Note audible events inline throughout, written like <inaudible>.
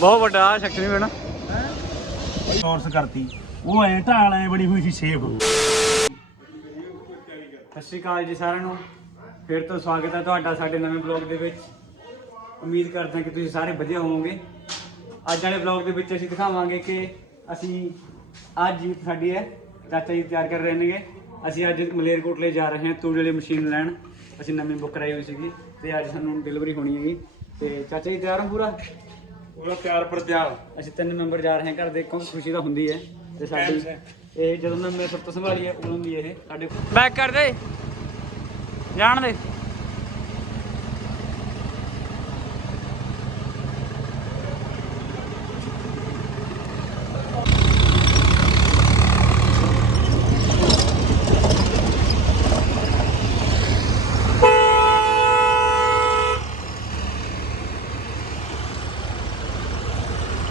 ਬਹੁਤ ਵੱਡਾ ਸੈਕਸ਼ਨ ਵੀ ਬਣਾ ਕੋਰਸ ਕਰਤੀ। ਉਹ ਐ ਢਾਲ ਐ ਬਣੀ ਹੋਈ ਸੀ ਸ਼ੇਪ ਸਤਿ ਸ਼੍ਰੀ ਅਕਾਲ ਜੀ ਸਾਰਿਆਂ ਨੂੰ। ਫਿਰ ਤੋਂ ਸਵਾਗਤ ਹੈ ਤੁਹਾਡਾ ਸਾਡੇ ਨਵੇਂ ਬਲੌਗ ਦੇ ਵਿੱਚ। ਉਮੀਦ ਕਰਦੇ ਹਾਂ ਕਿ ਤੁਸੀਂ ਸਾਰੇ ਵਧੀਆ ਹੋਵੋਗੇ। ਅੱਜ ਵਾਲੇ ਬਲੌਗ ਦੇ ਵਿੱਚ ਅਸੀਂ ਦਿਖਾਵਾਂਗੇ ਕਿ ਅਸੀਂ ਅੱਜ ਜੀਪ ਸਾਡੀ ਹੈ ਚਾਚਾ ਜੀ ਤਿਆਰ ਕਰ ਰਹੇ ਨੇਗੇ। ਅਸੀਂ ਅੱਜ ਮਲੇਰਕੋਟਲੇ ਜਾ ਰਹੇ ਹਾਂ ਤੂੜੀ ਵਾਲੀ ਮਸ਼ੀਨ ਲੈਣ। ਅਸੀਂ ਨਵੀਂ ਬੁੱਕ ਕਰਾਈ ਹੋਈ ਸੀਗੀ ਤੇ ਅੱਜ ਸਾਨੂੰ ਡਿਲੀਵਰੀ ਹੋਣੀ ਹੈਗੀ। ਤੇ ਚਾਚਾ ਜੀ ਤਿਆਰ ਹੋ ਪੂਰਾ? ਪੂਰਾ ਪਿਆਰ ਪਰ ਤਿਆਰ ਅਸੀਂ ਤਿੰਨ ਮੈਂਬਰ ਜਾ ਰਹੇ ਹਾਂ ਘਰ ਦੇ ਕਿਉਂਕਿ ਖੁਸ਼ੀ ਤਾਂ ਹੁੰਦੀ ਹੈ ਤੇ ਸਾਡੀ ਇਹ ਜਦੋਂ ਮੈਂ ਮੇਰੇ ਸਭ ਤੋਂ ਸੰਭਾਲੀ ਹੈ ਉਦੋਂ ਦੀ ਇਹ ਸਾਡੇ ਬੈਕ ਕਰ ਦੇ। ਜਾਣ ਦੇ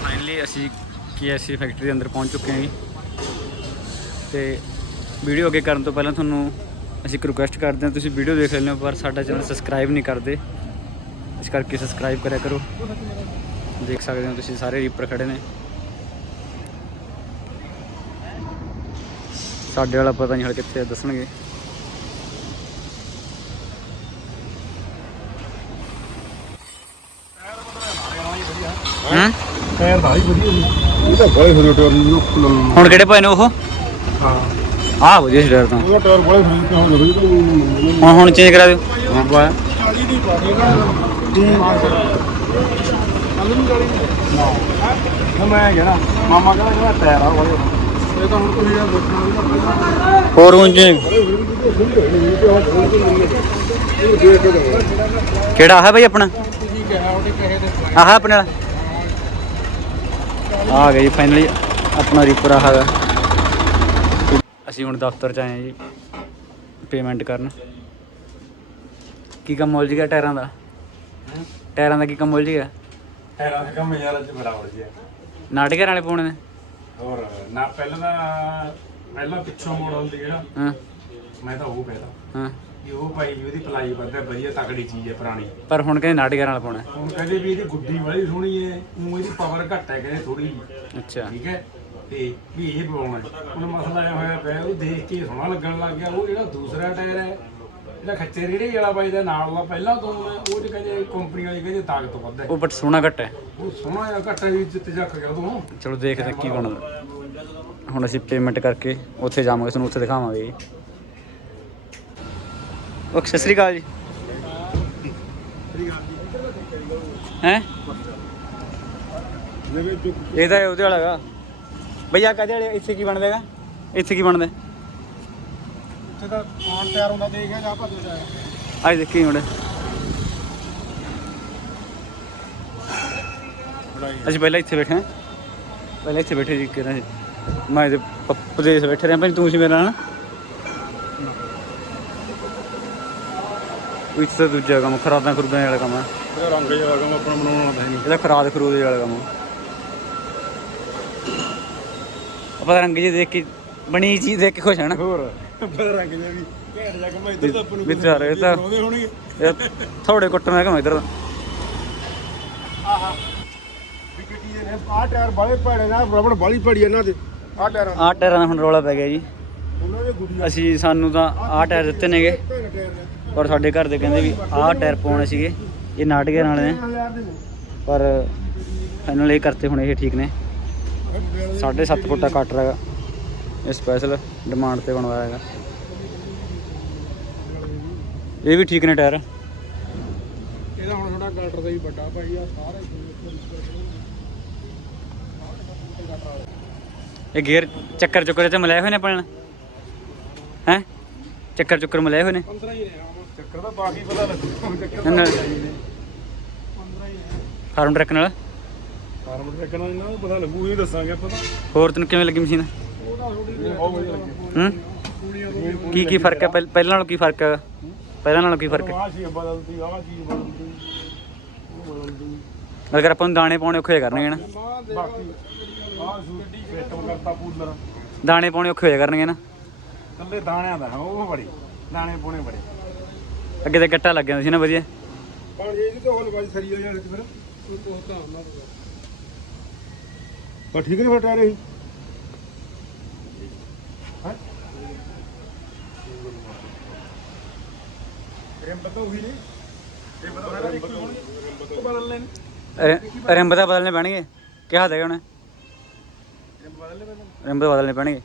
ਫਾਈਨਲੀ ਅਸੀਂ ਕੇਐਸਸੀ ਫੈਕਟਰੀ ਦੇ ਅੰਦਰ ਪਹੁੰਚ ਚੁੱਕੇ ਹਾਂ ਜੀ। ਤੇ ਵੀਡੀਓ ਅੱਗੇ ਕਰਨ ਤੋਂ ਪਹਿਲਾਂ ਤੁਹਾਨੂੰ ਅਸੀਂ ਇੱਕ ਰਿਕੁਐਸਟ ਕਰਦੇ ਹਾਂ ਤੁਸੀਂ ਵੀਡੀਓ ਦੇਖ ਲੈਂਦੇ ਹੋ ਪਰ ਸਾਡਾ ਚੈਨਲ ਸਬਸਕ੍ਰਾਈਬ ਨਹੀਂ ਕਰਦੇ। ਇਸ ਕਰਕੇ ਸਬਸਕ੍ਰਾਈਬ ਕਰਿਆ ਕਰੋ। ਦੇਖ ਸਕਦੇ ਹੋ ਤੁਸੀਂ ਸਾਰੇ ਰੀਪਰ ਖੜੇ ਨੇ। ਸਾਡੇ ਵਾਲਾ ਪਤਾ ਨਹੀਂ ਹਲ ਕਿੱਥੇ ਦੱਸਣਗੇ। ਹੂੰ? ਟਾਇਰ ਹੀ ਵਧੀਆ ਨੇ ਇਹ ਤਾਂ ਬੜੇ ਵਧੀਆ ਟਾਇਰ ਨੇ ਹੁਣ ਕਿਹੜੇ ਪਏ ਨੇ ਉਹ? ਹਾਂ। ਆਹ ਵਧੀਆ ਸੀ ਤਾਂ ਟਾਇਰ ਬੜੇ ਲੱਗੇ ਹੁਣ ਹੁਣ ਚੇਂਜ ਕਰਾ ਦਿਓ ਹਾਂ ਪਾਇਆ 40 ਦੀ ਪਾਣੀ ਨਾ ਨਾ ਮੈਂ ਗਿਆ ਨਾ ਮਾਮਾ ਕਹਿੰਦਾ ਕਿ ਮੈਂ ਟਾਇਰ ਆ ਇਹ ਤਾਂ ਹੁਣ ਦੇਖਣਾ ਹੋਰ ਉਂਝ ਕਿਹੜਾ ਹੈ ਬਈ ਆਪਣਾ? ਆਹ ਆਪਣੇ ਵਾਲਾ। ਆ ਗਈ ਫਾਈਨਲੀ ਆਪਣਾ ਰੀਪਰ ਆ ਹੈਗਾ ਅਸੀਂ ਹੁਣ ਦਫ਼ਤਰ ਚ ਆਏ ਹਾਂ ਜੀ ਪੇਮੈਂਟ ਕਰਨ। ਕੀ ਕੰਮ ਮੁੱਲ ਗਿਆ ਟਾਇਰਾਂ ਦਾ? ਟਾਇਰਾਂ ਦਾ ਕੀ ਕੰਮ ਮੁੱਲ ਗਿਆ ਟਾਇਰਾਂ ਦਾ ਕੰਮ ਯਾਰ ਅੱਜ ਬਰਾਬਰ ਜੀ ਨਾਟਕਰ ਵਾਲੇ ਪਾਉਣੇ ਨੇ? ਹੋਰ ਨਾ ਪਹਿਲਾਂ ਤਾਂ ਪਹਿਲਾਂ ਪਿੱਛੋਂ ਮਾਡਲ ਦੀ ਜਿਹੜਾ ਹਾਂ। ਮੈਂ ਤਾਂ ਉਹ ਕਹਿਦਾ ਹਾਂ। ਕਿ ਉਹ ਭਾਈ ਉਹਦੀ ਪਲਾਈ ਵੱਧਾ ਵਧੀਆ ਤਕੜੀ ਚੀਜ਼ ਹੈ ਪੁਰਾਣੀ। ਪਰ ਹੁਣ ਕਹਿੰਦੇ ਨਾਟਕਰ ਵਾਲਾ ਪਾਉਣਾ ਹੁਣ ਕਹਿੰਦੇ ਵੀ ਇਹਦੀ ਗੁੱਡੀ ਵਾਲੀ ਸੋਹਣੀ ਹੈ ਉਹ ਇਹਦੀ ਪਾਵਰ ਘੱਟ ਹੈ ਕਹਿੰਦੇ ਥੋੜੀ ਅੱਛਾ। ਠੀਕ ਹੈ? ਤੇ ਵੀ ਇਹ ਪਵਾਉਣਾ ਹੁਣ ਮਸਲਾ ਇਹ ਹੋਇਆ ਪਿਆ ਉਹ ਦੇਖ ਕੇ ਸੋਹਣਾ ਲੱਗਣ ਲੱਗ ਗਿਆ। ਉਹ ਜਿਹੜਾ ਦੂਸਰਾ ਟਾਇਰ ਹੈ ਜਿਹੜਾ ਖੱਚੇ ਰੇੜੇ ਵਾਲਾ ਬਾਈ ਦਾ ਨਾਲ ਦਾ ਪਹਿਲਾਂ ਤੋਂ ਹੈ, ਉਹ ਚ ਕਹਿੰਦੇ ਕੰਪਨੀ ਵਾਲੇ ਕਹਿੰਦੇ ਤਾਕਤ ਵੱਧ ਹੈ। ਉਹ ਬਟ ਸੋਹਣਾ ਘੱਟ ਹੈ। ਉਹ ਸੋਹਣਾ ਜਿਹਾ ਘੱਟ ਹੈ ਵੀ ਜਿੱਤੇ ਜੱਕ ਗਿਆ ਉਦੋਂ। ਚਲੋ ਦੇਖਦੇ ਹਾਂ ਕੀ ਬਣਦਾ। ਹੁਣ ਅਸੀਂ ਪੇਮੈਂਟ ਕਰਕੇ ਉੱਥੇ ਜਾਵਾਂਗੇ ਤੁਹਾਨੂੰ ਉੱਥੇ ਦਿਖਾਵਾਂਗੇ। ਓਕੇ ਸਤਿ ਸ੍ਰੀ ਅਕਾਲ ਜੀ। ਹੈ? ਇਹ ਤਾਂ ਉਹਦੇ ਵਾਲਾ ਹੈਗਾ ਭਈਆ ਕਹਦੇ ਵਾਲੇ ਇੱਥੇ ਕੀ ਬਣਦਾ ਹੈਗਾ? ਇੱਥੇ ਕੀ ਬਣਦਾ? ਉੱਥੇ ਤਾਂ ਕੌਣ ਤਿਆਰ ਹੁੰਦਾ ਦੇਖਿਆ ਜਾ ਭੱਜ ਜਾਏ ਅੱਜ ਦੇਖੀ ਹੁਣ। ਅਸੀਂ ਪਹਿਲਾਂ ਇੱਥੇ ਬੈਠੇ ਹਾਂ। ਪਹਿਲਾਂ ਇੱਥੇ ਬੈਠੇ ਸੀ ਕਿਹਨਾਂ ਮੈਂ ਤੇ ਪੱਪੂ ਦੇ ਬੈਠੇ ਰਹੇ ਭਾਈ ਤੂੰ ਸੀ ਮੇਰੇ ਨਾਲ ਇੱਥੇ ਤਾਂ ਦੂਜਾ ਕੰਮ ਖਰਾਦਾਂ ਖਰੂਦਾਂ ਵਾਲਾ ਕੰਮ ਹੈ। ਉਹਦਾ ਰੰਗ ਜਿਹਾ ਕੰਮ ਆਪਣਾ ਬਣਾਉਣਾ ਆਉਂਦਾ ਨਹੀਂ। ਇਹਦਾ ਖਰਾਦ ਖਰੂਦ ਵਾਲਾ ਕੰਮ। ਆਪਾਂ ਰੰਗ ਜੇ ਦੇਖ ਕੇ ਬਣੀ ਚੀਜ਼ ਦੇਖ ਕੇ ਖੁਸ਼ ਹੈ ਨਾ। ਹੋਰ ਪਰ ਰੰਗ ਜਿਹਾ ਵੀ ਘੈਂਟ ਜਾ ਕੇ ਮੈਂ ਇੱਧਰ ਤਾਂ ਆਪਾਂ ਨੂੰ ਵਿੱਚ ਇਹ ਤਾਂ ਹੋਣਗੇ। ਥੋੜੇ ਕੁੱਟਣ ਦਾ ਕੰਮ ਇਧਰ ਵੀ ਕਿਟੀ ਦੇ ਨੇ ਆਹ ਟਾਇਰ ਬਾਲੇ ਭੈੜੇ ਨਾ ਰਬੜ ਬਾਲੀ ਭੜੀ ਇਹਨਾਂ ਦੇ। ਆਹ ਟਾਇਰ ਆਹ ਟਾਇਰਾਂ ਦਾ ਹੁਣ ਰੌਲਾ ਪੈ ਗਿਆ ਜੀ। ਉਹਨਾਂ ਦੇ ਗੁੱਡੀ ਅਸੀਂ ਸਾਨੂੰ ਤਾਂ ਆਹ ਟਾਇਰ ਦਿੱਤੇ ਨੇਗੇ। ਟਾਇਰ ਨੇ। ਪਰ ਸਾਡੇ ਘਰ ਦੇ ਕਹਿੰਦੇ ਵੀ ਆਹ ਟਾਇਰ ਪਾਉਣੇ ਸੀਗੇ ਇਹ ਨਾਟਕੇ ਵਾਲੇ ਨੇ। ਪਰ ਫਾਈਨਲ ਇਹ ਕਰਤੇ ਹੁਣ ਇਹ ਠੀਕ ਨੇ। 7.5 ਫੁੱਟਾ ਕਟਰ ਹੈਗਾ। ਇਹ ਸਪੈਸ਼ਲ ਡਿਮਾਂਡ ਤੇ ਬਣਵਾਇਆ ਹੈਗਾ। ਇਹ ਵੀ ਠੀਕ ਨੇ ਟਾਇਰ। ਇਹਦਾ ਹੁਣ ਥੋੜਾ ਕਲਟਰ ਦਾ ਹੀ ਵੱਡਾ ਭਾਈ ਆ ਸਾਰਾ ਇਹ ਗੇਅਰ ਚੱਕਰ ਚੁੱਕਰ ਤੇ ਮਲਾਏ ਹੋਏ ਨੇ ਆਪਣੇ ਹੈ? ਚੱਕਰ ਚੁੱਕਰ ਮਲਾਏ ਹੋਏ ਨੇ? 15 ਹੀ ਨੇ ਚੱਕਰ ਦਾ ਬਾਕੀ ਪਤਾ ਲੱਗੂ। ਚੱਕਰ ਇਹਨਾਂ 15 ਹੀ ਨੇ ਫਾਰਮ ਟਰੱਕ ਨਾਲ? ਫਾਰਮ ਨਾਲ ਇਹਨਾਂ ਨੂੰ ਪਤਾ ਲੱਗੂ ਇਹ ਦੱਸਾਂਗੇ ਆਪਾਂ ਤਾਂ। ਹੋਰ ਤੈਨੂੰ ਕਿਵੇਂ ਲੱਗੀ ਮਸ਼ੀਨ? ਬਹੁਤ ਵਧੀਆ ਲੱਗੀ। ਹੂੰ? ਤੋਂ ਕੀ ਕੀ ਫ਼ਰਕ ਹੈ? ਪਹਿਲ- ਪਹਿਲਾਂ ਨਾਲੋਂ ਕੀ ਫ਼ਰਕ ਹੈ? ਪਹਿਲਾਂ ਨਾਲੋਂ ਕੀ ਫ਼ਰਕ ਹੈ? ਆਹ ਚੀਜ਼ ਬਦਲਦੀ ਆਹ ਚੀਜ਼ ਬਦਲਦੀ ਉਹ ਬਦਲਦੀ। ਅਗਰ ਆਪਾਂ ਨੂੰ ਦਾਣੇ ਪਾਉਣੇ ਔਖੇ ਹੋਇਆ ਕਰਨਗੇ ਨਾ। ਬਾਕੀ ਆਹ ਗੱਡੀ ਸਿਸਟਮ ਕਰਤਾ ਕੂਲਰ। ਦਾਣੇ ਪਾਉਣੇ ਔਖੇ ਹੋਇਆ ਕਰਨਗੇ ਨਾ। ਕੱਲੇ ਦਾਣਿਆਂ ਦਾ ਉਹ ਬੜੀ। ਦਾਣੇ ਪੋਣੇ ਬੜੇ। ਅੱਗੇ ਤੇ ਗੱਟਾ ਲੱਗ ਜਾਂਦਾ ਸੀ ਨਾ ਵਧੀਆ। ਹੁਣ ਜੇ ਇਹਦੀ ਤਾਂ ਹੋਰ ਬਾਜੀ ਸਰੀ ਹੋ ਜਾਂਦੀ ਫਿਰ। ਉਹ ਤਾਂ ਹੁੰਦਾ ਪਰ ਠੀਕ ਨਹੀਂ ਫਿਰ ਟਾਇਰ ਇਹ। ਹਾਂ? ਰੇਮ ਬਤਾ ਉਹੀ ਨਹੀਂ। ਇਹ ਬਤਾ ਸਾਰਾ ਇੱਕ ਹੀ ਹੋਣਗੇ ਉਹ ਬਦਲ ਲੈਣ ਰਿ- ਰਿੰਬ ਤਾਂ ਬਦਲਨੇ ਪੈਣਗੇ। ਕਿਹਾ ਦੇਗਾ ਉਹਨੇ। ਰੇਮ ਬਦਲ ਲੈ ਪਹਿਲਾਂ ਰਿੰਬ ਤਾਂ ਬਦਲਨੇ ਪੈਣਗੇ।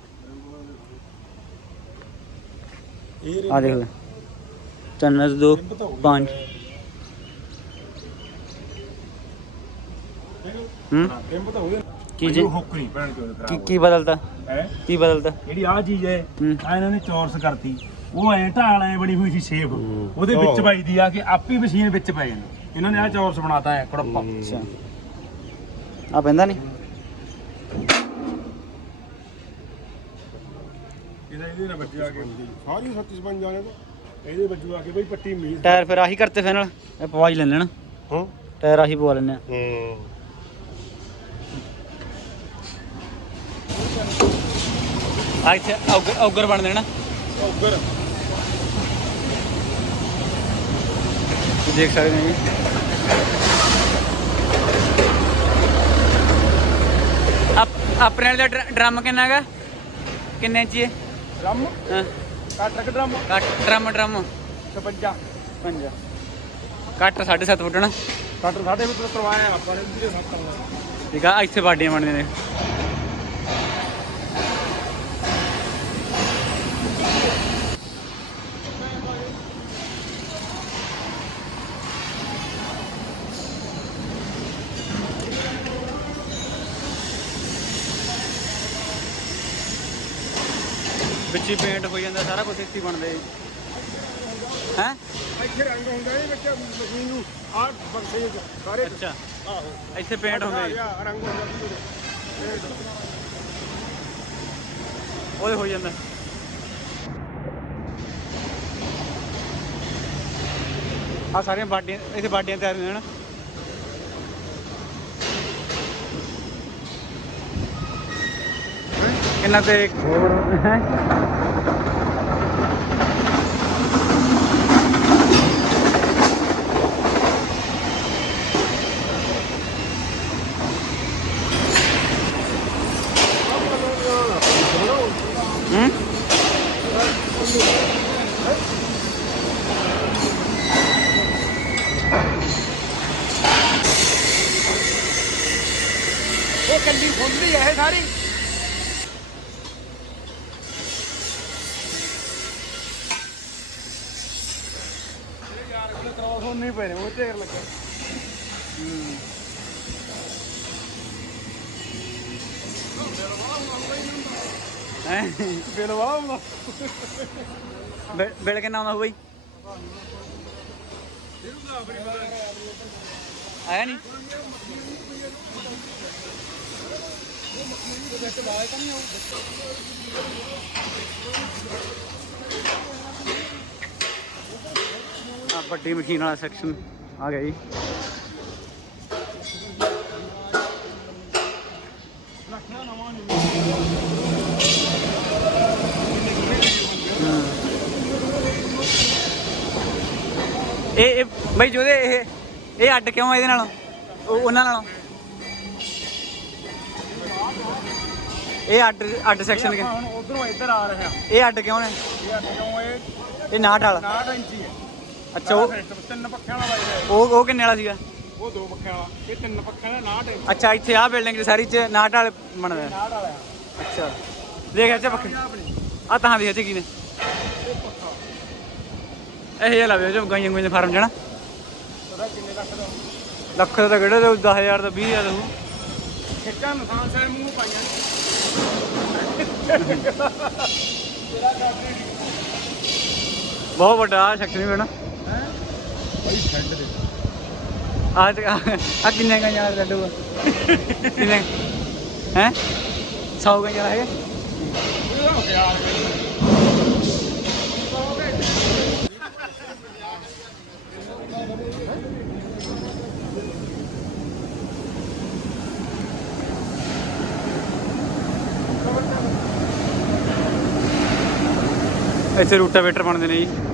ਇਹ ਆ ਦੇਖ ਤਿੰਨ ਦੋ ਪੰਜ। ਹੂੰ? ਕੀ ਜੀ? ਹੁੱਕ ਨਹੀਂ ਪੈਣ ਚੋਂ ਕੀ ਕੀ ਬਦਲਤਾ? ਹੈ? ਕੀ ਬਦਲਤਾ? ਜਿਹੜੀ ਆ ਚੀਜ਼ ਹੈ। ਆ ਇਹਨਾਂ ਨੇ ਚੌਰਸ ਕਰਤੀ। ਉਹ ਐ ਢਾਲ ਐ ਬਣੀ ਹੋਈ ਸੀ ਸ਼ੇਪ ਉਹਦੇ ਵਿੱਚ। ਵੱਜਦੀ ਆ ਕਿ ਆਪੇ ਮਸ਼ੀਨ ਵਿੱਚ ਪੈ ਜਾਂਦੀ ਇਹਨਾਂ ਨੇ ਆ ਚੌਰਸ ਬਣਾਤਾ ਹੈ ਕੜੱਪਾ ਅੱਛਾ। ਆ ਪੈਂਦਾ ਨਹੀਂ ਇਹਦਾ ਇਹਦੇ ਨਾਲ ਵੱਜਿਆ ਕੇ ਸਾਰੀ 755 ਜਾਣੇ ਤੋਂ ਇਹਦੇ ਵੱਜੂ ਆ ਕੇ ਬਈ ਪੱਟੀ ਮੀਲ ਟਾਇਰ ਫਿਰ ਆਹੀ ਕਰਤੇ ਫਾਈਨਲ ਇਹ ਪਵਾ ਹੀ ਲੈਣੇ ਨਾ। ਹਾਂ। ਟਾਇਰ ਆਹੀ ਪਵਾ ਲੈਣੇ ਆ। ਹੂੰ। ਆ ਇੱਥੇ ਔਗਰ ਔਗਰ ਬਣ ਦੇਣਾ ਉੱਪਰ ਤੁਸੀਂ ਦੇਖ ਸਕਦੇ ਹੋ ਜੀ। ਆਪ- ਆਪਣੇ ਵਾਲੇ ਦਾ ਡਰ- ਡਰਮ ਕਿੰਨਾ ਹੈਗਾ? ਕਿੰਨੇ ਇੰਚੀ ਹੈ ਡਰਮ? ਹਾਂ। ਕੱਟ ਰਕ ਡਰਮ। ਕੱਟ ਡਰਮ ਡਰਮ। 56 ਪੰਜਾ ਕੱਟ 7.5 ਫੁੱਟ ਕੱਟ ਕਰਵਾਇਆ ਆਪਾਂ ਨੇ ਜਿਹੜੇ ਸੱਤ ਕਰਨਾ ਠੀਕ ਆ ਇੱਥੇ ਬਾਡੀਆਂ ਬਣਦੀਆਂ ਨੇ। ਹੀ ਪੇਂਟ ਹੋ ਜਾਂਦਾ ਸਾਰਾ ਕੁਝ ਇੱਥੇ ਬਣਦਾ ਹੈ ਹੈ? ਇੱਥੇ ਰੰਗ ਹੁੰਦਾ ਇਹ ਵਿੱਚ ਮਸ਼ੀਨ ਨੂੰ ਆ ਬਕਸੇ ਚ ਸਾਰੇ। ਅੱਛਾ। ਆਹੋ। ਇੱਥੇ ਪੇਂਟ ਹੁੰਦਾ ਜੀ। ਰੰਗ ਹੁੰਦਾ ਵੀ ਉਹਦੇ। ਹੋ ਜਾਂਦਾ। ਆ ਸਾਰੀਆਂ ਬਾਡੀਆਂ ਇੱਥੇ ਬਾਡੀਆਂ ਤਿਆਰ ਹੁੰਦੀਆਂ ਕਿੰਨਾ ਤੇ ਹੈਂ? ਹੂੰ ਉਹ ਕੱਲੀ ਖੁੱਲਦੀ ਹੈ ਇਹ ਸਾਰੀ ਕੋਲ ਕ੍ਰਾਸ ਹੋਣ ਨਹੀਂ ਪੈਣੇ ਉਹ ਢੇਰ ਲੱਗਾ ਹੈ ਬਿਲ ਵਾਲਾ ਹੁੰਦਾ ਬਿੱਲ ਕਿੰਨਾ ਆਉਂਦਾ ਹੋਊ ਬਈ ਆਇਆ ਨਹੀਂ ਆ ਵੱਡੀ ਮਸ਼ੀਨ ਵਾਲਾ ਸੈਕਸ਼ਨ ਆ ਗਿਆ ਜੀ। ਇਹ ਇਹ ਬਈ ਜੋਦੇ ਇਹ ਇਹ ਅੱਡ ਕਿਉਂ ਆ ਇਹਦੇ ਨਾਲੋਂ? ਉਹ ਉਹਨਾਂ ਨਾਲੋਂ? ਇਹ ਅੱਡ ਅੱਡ ਸੈਕਸ਼ਨ ਕਿ ਉਧਰੋਂ ਇੱਧਰ ਆ ਰਿਹਾ ਇਹ ਅੱਡ ਕਿਉਂ ਨੇ? ਇਹ ਅੱਜ ਕਿਉਂ ਇਹ ਇਹ 59 ਵਾਲਾ। 59 ਇੰਚੀ ਹੈ। ਅੱਛਾ ਉਹ ਸਿਸਟਮ ਤਿੰਨ ਪੱਖਿਆਂ ਵਾਲਾ ਵੱਜਦਾ ਹੈ। ਉਹ ਉਹ ਕਿੰਨੇ ਵਾਲਾ ਸੀਗਾ? ਉਹ ਦੋ ਪੱਖਿਆਂ ਵਾਲਾ। ਇਹ ਤਿੰਨ ਪੱਖਿਆਂ ਦਾ 59 ਇੰਚ ਅੱਛਾ ਇੱਥੇ ਆ ਬਿਲਡਿੰਗ ਚ ਸਾਰੀ ਚ 59 ਵਾਲੇ ਬਣਦਾ 59 ਵਾਲਾ ਹੈ। ਅੱਛਾ। ਦੇਖ ਅੱਛਾ ਪੱਕੇ ਆ ਤਾਂ ਦੀ ਹੱਥੇ ਕੀ ਨੇ? ਇਹ ਜਿਹਾ ਲਾਵੇ ਜੋ ਗਾਈਆਂ ਗੂਈਆਂ ਫਾਰਮ ਜਾਣਾ ਪਤਾ ਕਿੰਨੇ ਲੱਖ ਦਾ? ਲੱਖ ਦਾ ਕਿਹੜਾ ਤੇ 10000 ਦਾ 20000 ਦਾ ਹੋਊ। ਖਿੱਚਾਂ ਨਿਸ਼ਾਨ ਸਿਰ ਮੂੰਹ ਪਾਈਆਂ <laughs> ਬਹੁਤ ਵੱਡਾ ਸੈਕਸ਼ਨ ਵੀ ਬਣਾ ਭਾਈ ਛੱਡ ਦੇ ਆ ਆ ਕਿੰਨੇ ਗਾਈਆਂ ਵਾਲਾ ਲੱਡੂ ਆ? ਕਿੰਨੇ? ਹੈ? 100 ਗਾਈਆਂ ਵਾਲਾ ਹੈਗਾ? ਇੱਥੇ ਰੂਟਾਵੇਟਰ ਬਣਦੇ ਨੇ ਜੀ।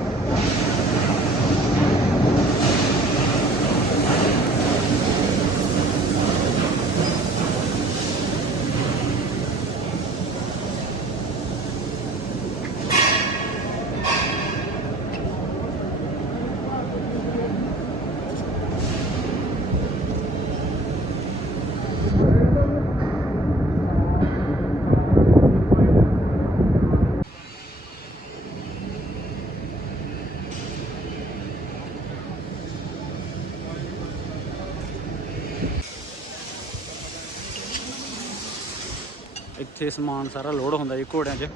ਇੱਥੇ ਸਮਾਨ ਸਾਰਾ ਲੋਡ ਹੁੰਦਾ ਜੀ ਘੋੜਿਆਂ 'ਚ,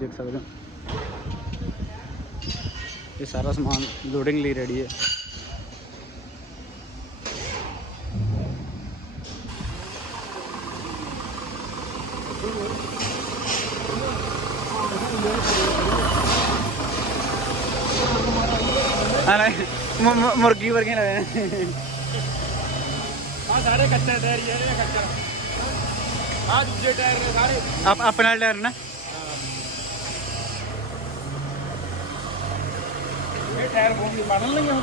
ਦੇਖ ਸਕਦੇ ਹੋ। ਇਹ ਸਾਰਾ ਸਮਾਨ ਲੋਡਿੰਗ ਲਈ ਰੈਡੀ ਹੈ। ਮੁਰਗੀ ਵਰਗੇ ਲੱਗੇ ਆ ਸਾਰੇ ਕੱਚੇ ਟਾਇਰ ਇਹ ਕੱਚਾ। ਆ ਦੂਜੇ ਟਾਇਰ ਨੇ ਸਾਰੇ। ਆਪ ਆਪਣੇ ਨਾਲ ਟਾਇਰ ਨਾ? ਇਹ ਟਾਇਰ ਬੋਮ ਨਹੀਂ ਬਦਲ ਲਈਆਂ ਹੁਣ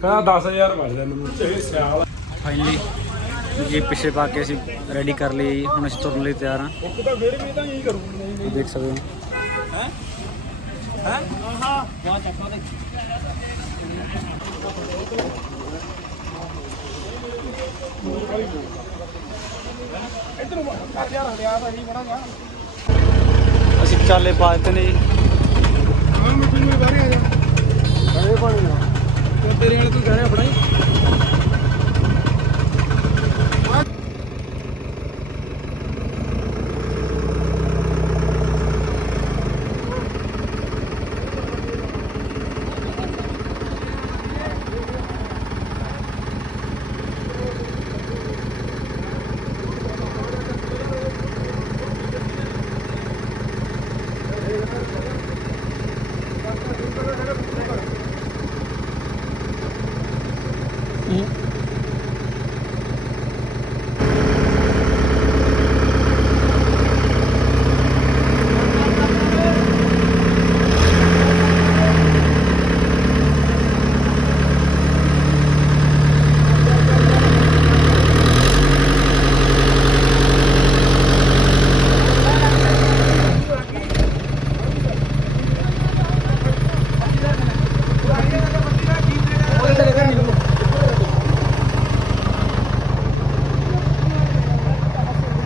ਕਹਿੰਦਾ 10000 ਬਚਦਾ ਮੈਨੂੰ। ਇਹ ਸਿਆਲ ਫਾਈਨਲੀ ਜੀ ਪਿੱਛੇ ਪਾ ਕੇ ਅਸੀਂ ਰੈਡੀ ਕਰ ਲਈ ਜੀ। ਹੁਣ ਅਸੀਂ ਤੁਰਨ ਲਈ ਤਿਆਰ ਹਾਂ। ਉਹ ਤਾਂ ਫੇਰ ਵੀ ਤਾਂ ਇਹੀ ਕਰੂੰਗਾ ਨਹੀਂ ਨਹੀਂ ਦੇਖ ਸਕਦੇ ਹੋ। ਹੈ ਹਾਂ ਜਾ ਚੱਕਾ ਦੇ ਇਧਰ ਕਰ ਯਾਰ ਹਲਿਆ ਤਾਂ ਨਹੀਂ ਬਣਾ ਜਾ ਅਸੀਂ ਚਾਲੇ ਪਾ ਦਿੱਤੇ ਨੇ ਜੀ। ਹਾਂ ਮੈਂ ਤੁਹਾਨੂੰ ਬਾਹਰ ਆ ਜਾ। ਇਹ ਪਾਣੀ ਤੇਰੇ ਵਾਲੇ ਤੂੰ ਕਹਿ ਰਿਹਾ ਫੜਾਈ।